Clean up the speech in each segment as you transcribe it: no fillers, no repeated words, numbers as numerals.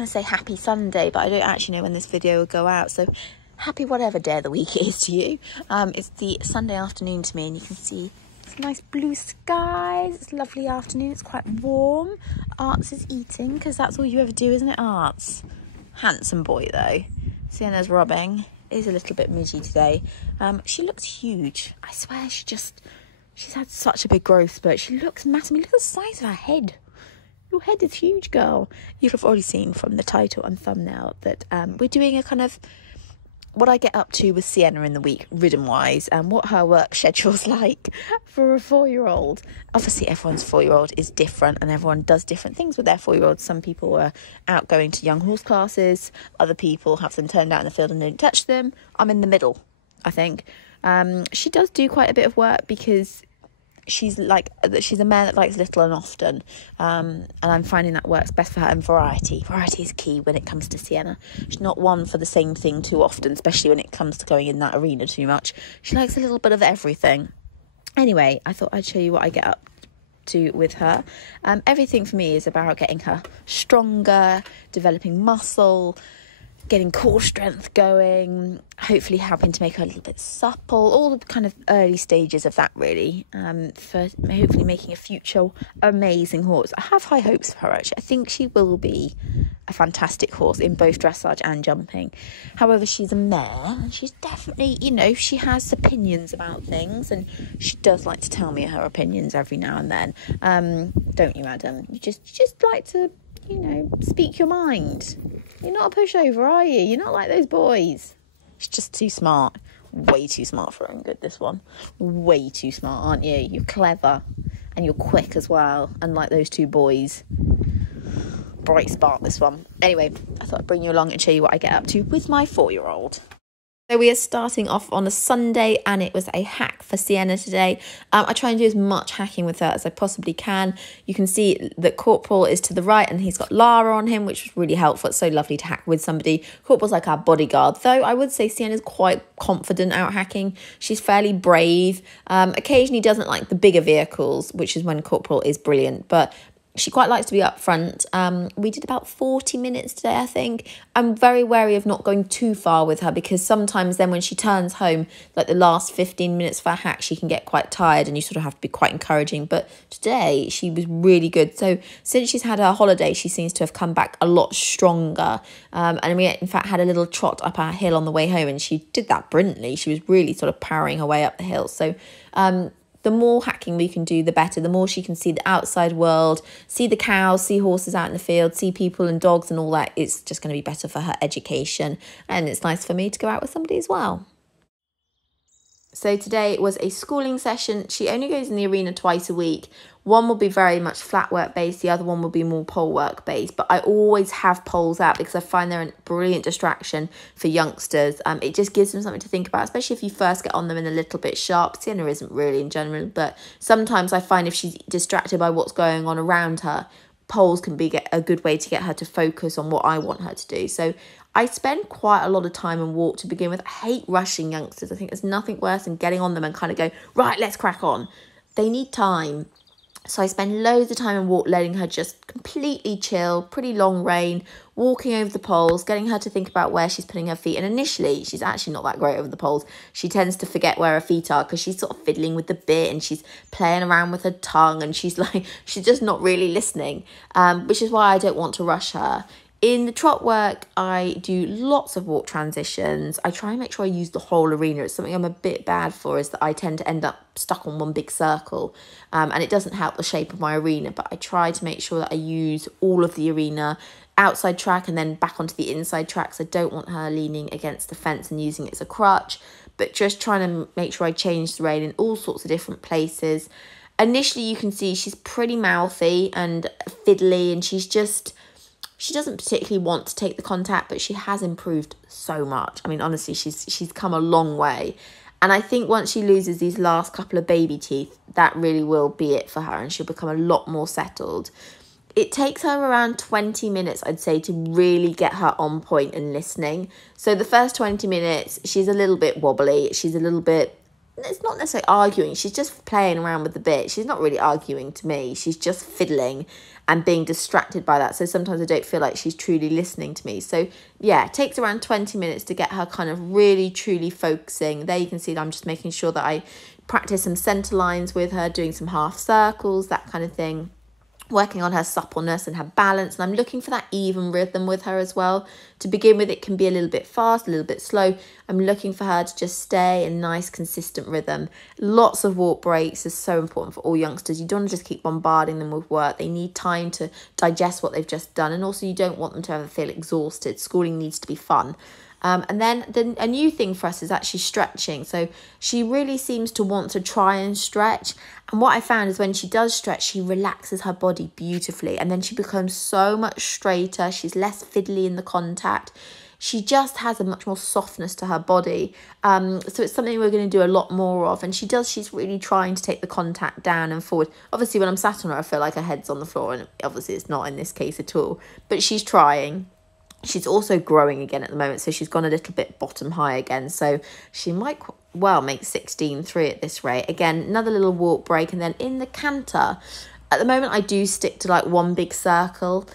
going to say happy Sunday, but I don't actually know when this video will go out. So happy whatever day of the week it is to you. It's the Sunday afternoon to me, and you can see it's nice blue skies. It's a lovely afternoon. It's quite warm. Arts is eating, because that's all you ever do, isn't it, Arts? Handsome boy, though. Sienna's rubbing. Is a little bit midgy today. She looks huge. I swear she's had such a big growth spurt. She looks massive. I mean, look at the size of her head. Your head is huge, girl. You'll have already seen from the title and thumbnail that we're doing a kind of what I get up to with Sienna in the week, ridden-wise, and what her work schedule's like for a 4-year-old. Obviously, everyone's 4-year-old is different, and everyone does different things with their 4-year-olds. Some people are out going to young horse classes. Other people have them turned out in the field and don't touch them. I'm in the middle, I think. She does do quite a bit of work because she's a mare that likes little and often, and I'm finding that works best for her. And variety is key when it comes to Sienna. She's not one for the same thing too often, especially when it comes to going in that arena too much. She likes a little bit of everything. Anyway, I thought I'd show you what I get up to with her. Everything for me is about getting her stronger, developing muscle, getting core strength going, hopefully helping to make her a little bit supple, all the kind of early stages of that, really, for hopefully making a future amazing horse. I have high hopes for her, actually. I think she will be a fantastic horse in both dressage and jumping. However, she's a mare, and she's definitely, she has opinions about things, and she does like to tell me her opinions every now and then. Don't you, Adam? You just like to, speak your mind. You're not a pushover, are you? You're not like those boys. She's just too smart. Way too smart for her own good, this one. Way too smart, aren't you? You're clever. And you're quick as well. Unlike those two boys. Bright spark, this one. Anyway, I thought I'd bring you along and show you what I get up to with my 4-year-old. So we are starting off on a Sunday, and it was a hack for Sienna today. I try and do as much hacking with her as I possibly can. You can see that Corporal is to the right, and he's got Lara on him, which was really helpful. It's so lovely to hack with somebody. Corporal's like our bodyguard, though I would say Sienna's quite confident out hacking. She's fairly brave. Occasionally doesn't like the bigger vehicles, which is when Corporal is brilliant, but she quite likes to be up front. We did about 40 minutes today, I think. I'm very wary of not going too far with her, because sometimes then when she turns home, like the last 15 minutes for a hack, she can get quite tired, and you sort of have to be quite encouraging. But today she was really good. So since she's had her holiday, she seems to have come back a lot stronger. And we in fact had a little trot up our hill on the way home, and she did that brilliantly. She was really sort of powering her way up the hill. So the more hacking we can do, the better. The more she can see the outside world, see the cows, see horses out in the field, see people and dogs and all that. It's just going to be better for her education. And it's nice for me to go out with somebody as well. So today was a schooling session. She only goes in the arena twice a week. One will be very much flat work based. The other one will be more pole work based. But I always have poles out because I find they're a brilliant distraction for youngsters. It just gives them something to think about, especially if you first get on them in a little bit sharp. Sienna isn't really in general, but sometimes I find if she's distracted by what's going on around her, poles can be a good way to get her to focus on what I want her to do. So I spend quite a lot of time and walk to begin with. I hate rushing youngsters. I think there's nothing worse than getting on them and kind of go, right, let's crack on. They need time. So I spend loads of time and walk, letting her just completely chill, pretty long rein, walking over the poles, getting her to think about where she's putting her feet. And initially, she's actually not that great over the poles. She tends to forget where her feet are because she's sort of fiddling with the bit and she's playing around with her tongue, and she's just not really listening, which is why I don't want to rush her. In the trot work, I do lots of walk transitions. I try and make sure I use the whole arena. It's something I'm a bit bad for, is that I tend to end up stuck on one big circle, and it doesn't help the shape of my arena, but I try to make sure that I use all of the arena, outside track and then back onto the inside tracks. I don't want her leaning against the fence and using it as a crutch, but just trying to make sure I change the rein in all sorts of different places. Initially, you can see she's pretty mouthy and fiddly, and she doesn't particularly want to take the contact, but she has improved so much. I mean, honestly, she's come a long way. And I think once she loses these last couple of baby teeth, that really will be it for her, and she'll become a lot more settled. It takes her around 20 minutes, I'd say, to really get her on point and listening. So the first 20 minutes, she's a little bit wobbly. She's a little bit it's not necessarily arguing, she's just playing around with the bit. She's not really arguing to me, she's just fiddling and being distracted by that. So sometimes I don't feel like she's truly listening to me. So yeah, it takes around 20 minutes to get her kind of really truly focusing. There you can see that I'm just making sure that I practice some centre lines with her, doing some half circles, that kind of thing, working on her suppleness and her balance. And I'm looking for that even rhythm with her as well. To begin with, it can be a little bit fast, a little bit slow. I'm looking for her to just stay in nice, consistent rhythm. Lots of walk breaks is so important for all youngsters. You don't want to just keep bombarding them with work. They need time to digest what they've just done. And also you don't want them to ever feel exhausted. Schooling needs to be fun. And then a new thing for us is actually stretching. So she really seems to want to try and stretch. And what I found is when she does stretch, she relaxes her body beautifully. And then she becomes so much straighter. She's less fiddly in the contact. She just has a much more softness to her body. So it's something we're going to do a lot more of. And she's really trying to take the contact down and forward. Obviously, when I'm sat on her, I feel like her head's on the floor. And obviously, it's not in this case at all. But she's trying. She's also growing again at the moment, so she's gone a little bit bottom high again. So she might well make 16.3 at this rate. Again, another little walk break. And then in the canter, at the moment, I do stick to like one big circle.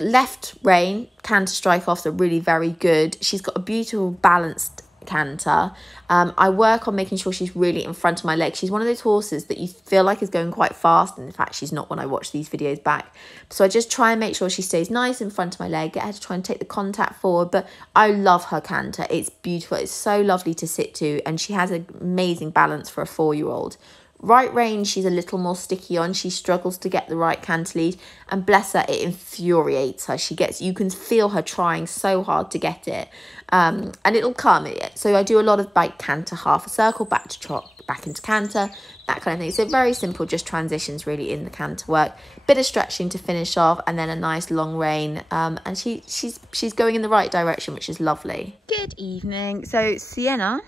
Left rein, canter strike-offs are really very good. She's got a beautiful balanced canter. I work on making sure she's really in front of my leg. She's one of those horses that you feel like is going quite fast, and in fact she's not when I watch these videos back. So I just try and make sure she stays nice in front of my leg, get her to try and take the contact forward. But I love her canter. It's beautiful. It's so lovely to sit to, and she has an amazing balance for a 4-year-old. Right rein, she's a little more sticky on. She struggles to get the right canter lead, and bless her, it infuriates her. You can feel her trying so hard to get it, and it'll come. So I do a lot of bike canter, half a circle, back to trot, back into canter, that kind of thing. So very simple, just transitions really in the canter work. Bit of stretching to finish off, and then a nice long rein. And she's going in the right direction, which is lovely. Good evening. So Sienna,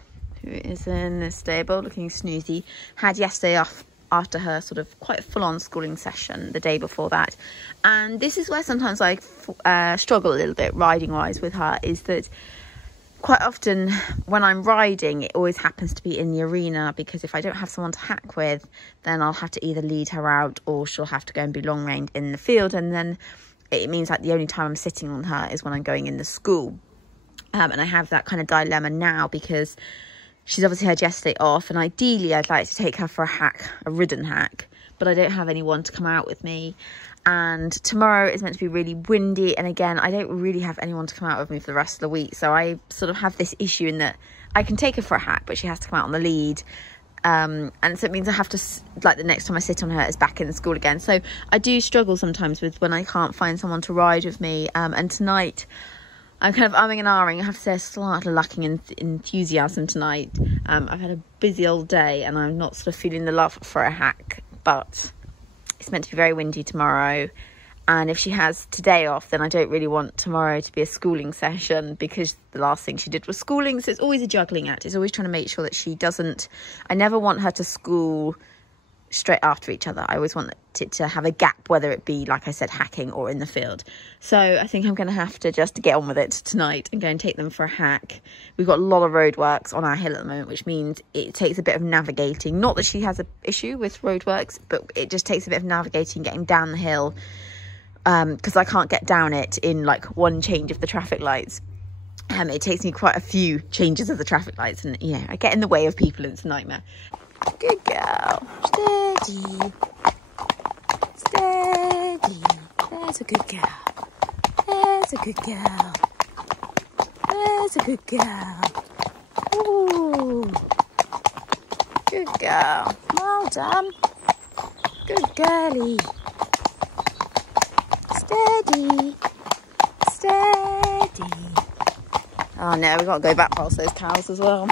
who is in the stable looking snoozy, had yesterday off after her sort of quite full-on schooling session the day before that. And this is where sometimes I struggle a little bit riding-wise with her, is that quite often when I'm riding, it always happens to be in the arena, because if I don't have someone to hack with, then I'll have to either lead her out or she'll have to go and be long-reined in the field. And then it means like the only time I'm sitting on her is when I'm going in the school. And I have that kind of dilemma now, because she's obviously had yesterday off, and ideally I'd like to take her for a ridden hack, but I don't have anyone to come out with me. And tomorrow is meant to be really windy, and again, I don't really have anyone to come out with me for the rest of the week. So I sort of have this issue in that I can take her for a hack, but she has to come out on the lead. And so it means I have to, like, the next time I sit on her is back in the school again. So I do struggle sometimes with when I can't find someone to ride with me. And tonight, I'm kind of umming and ahhing. I have to say I started lacking in enthusiasm tonight. I've had a busy old day, and I'm not sort of feeling the love for a hack. But it's meant to be very windy tomorrow. And if she has today off, then I don't really want tomorrow to be a schooling session, because the last thing she did was schooling. So it's always a juggling act. It's always trying to make sure that she doesn't... I never want her to school straight after each other. I always want it to have a gap, whether it be, like I said, hacking or in the field. So I think I'm going to have to just get on with it tonight and go and take them for a hack. We've got a lot of roadworks on our hill at the moment, which means it takes a bit of navigating. Not that she has an issue with roadworks, but it just takes a bit of navigating, getting down the hill, because I can't get down it in like one change of the traffic lights. It takes me quite a few changes of the traffic lights, and I get in the way of people, and it's a nightmare. Good girl. Steady. Steady. There's a good girl. There's a good girl. There's a good girl. Ooh. Good girl. Well done. Good girlie. Steady. Steady. Oh no, we've got to go back past those cows as well.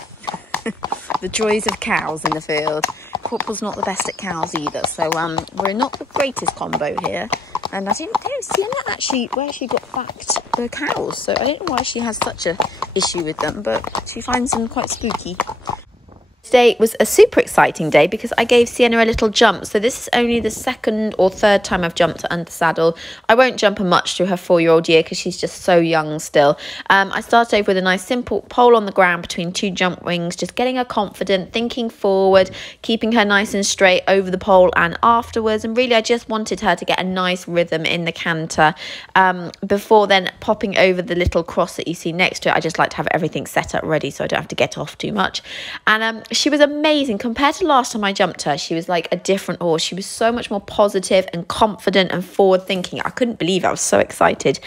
The joys of cows in the field. Corporal's not the best at cows either, so we're not the greatest combo here. And I don't see actually where she got back the cows, so I don't know why she has such a issue with them, but she finds them quite spooky. today was a super exciting day because I gave Sienna a little jump. So this is only the second or third time I've jumped her under saddle. I won't jump her much through her 4-year-old year because she's just so young still. I started over with a nice simple pole on the ground between 2 jump rings, just getting her confident, thinking forward, keeping her nice and straight over the pole and afterwards. And really I just wanted her to get a nice rhythm in the canter before then popping over the little cross that you see next to it. I just like to have everything set up ready so I don't have to get off too much. And she was amazing. Compared to last time I jumped her, she was like a different horse. She was so much more positive and confident and forward thinking. I couldn't believe it. I was so excited.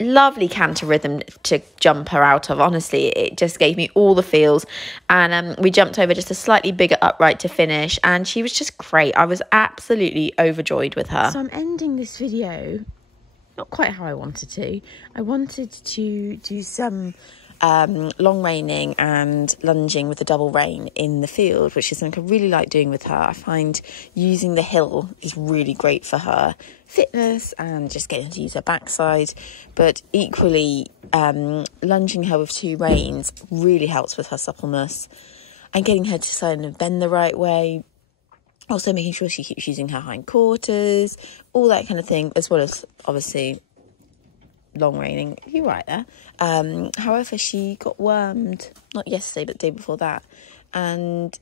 Lovely canter rhythm to jump her out of. Honestly, it just gave me all the feels. And we jumped over just a slightly bigger upright to finish, and she was just great. I was absolutely overjoyed with her. So I'm ending this video not quite how I wanted to. I wanted to do some long reining and lunging with the double rein in the field, which is something I really like doing with her. I find using the hill is really great for her fitness and just getting to use her backside, but equally lunging her with 2 reins really helps with her suppleness and getting her to kind of bend the right way. Also making sure she keeps using her hindquarters, all that kind of thing, as well as obviously long reining. You're right there. However, she got wormed, not yesterday, but the day before that. And,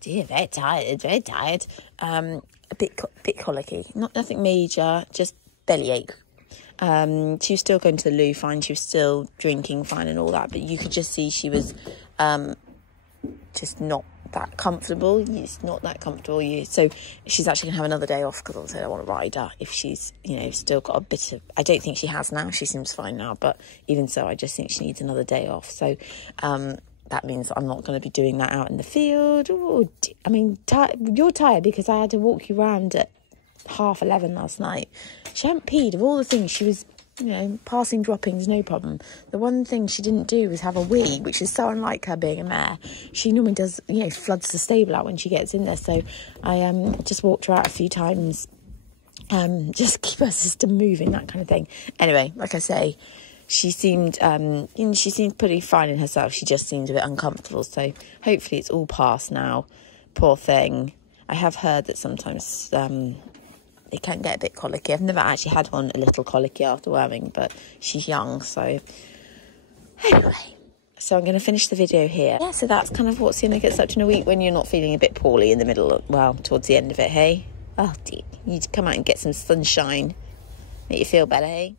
dear, very tired. A bit colicky. Nothing major, just bellyache. She was still going to the loo fine. She was still drinking fine and all that. But you could just see she was just not that comfortable. It's not that comfortable. So she's actually gonna have another day off because obviously I don't want to ride her if she's, you know, still got a bit of, I don't think she has now, she seems fine now, but even so I just think she needs another day off. So that means I'm not going to be doing that out in the field. Ooh, I mean, you're tired because I had to walk you around at 11:30 last night. She hadn't peed. Of all the things, she was, you know, passing droppings, no problem. The one thing she didn't do was have a wee, which is so unlike her being a mare. She normally does, you know, floods the stable out when she gets in there. So I just walked her out a few times, just keep her system moving, that kind of thing. Anyway, like I say, she seemed, you know, she seemed pretty fine in herself. She just seemed a bit uncomfortable. So hopefully it's all past now. Poor thing. I have heard that sometimes it can get a bit colicky. I've never actually had one a little colicky after worming, but she's young, so anyway. So I'm going to finish the video here. Yeah, so that's kind of what Sienna gets up to in a week when you're not feeling a bit poorly in the middle of, well, towards the end of it, hey? Oh, dear. You need to come out and get some sunshine. Make you feel better, hey?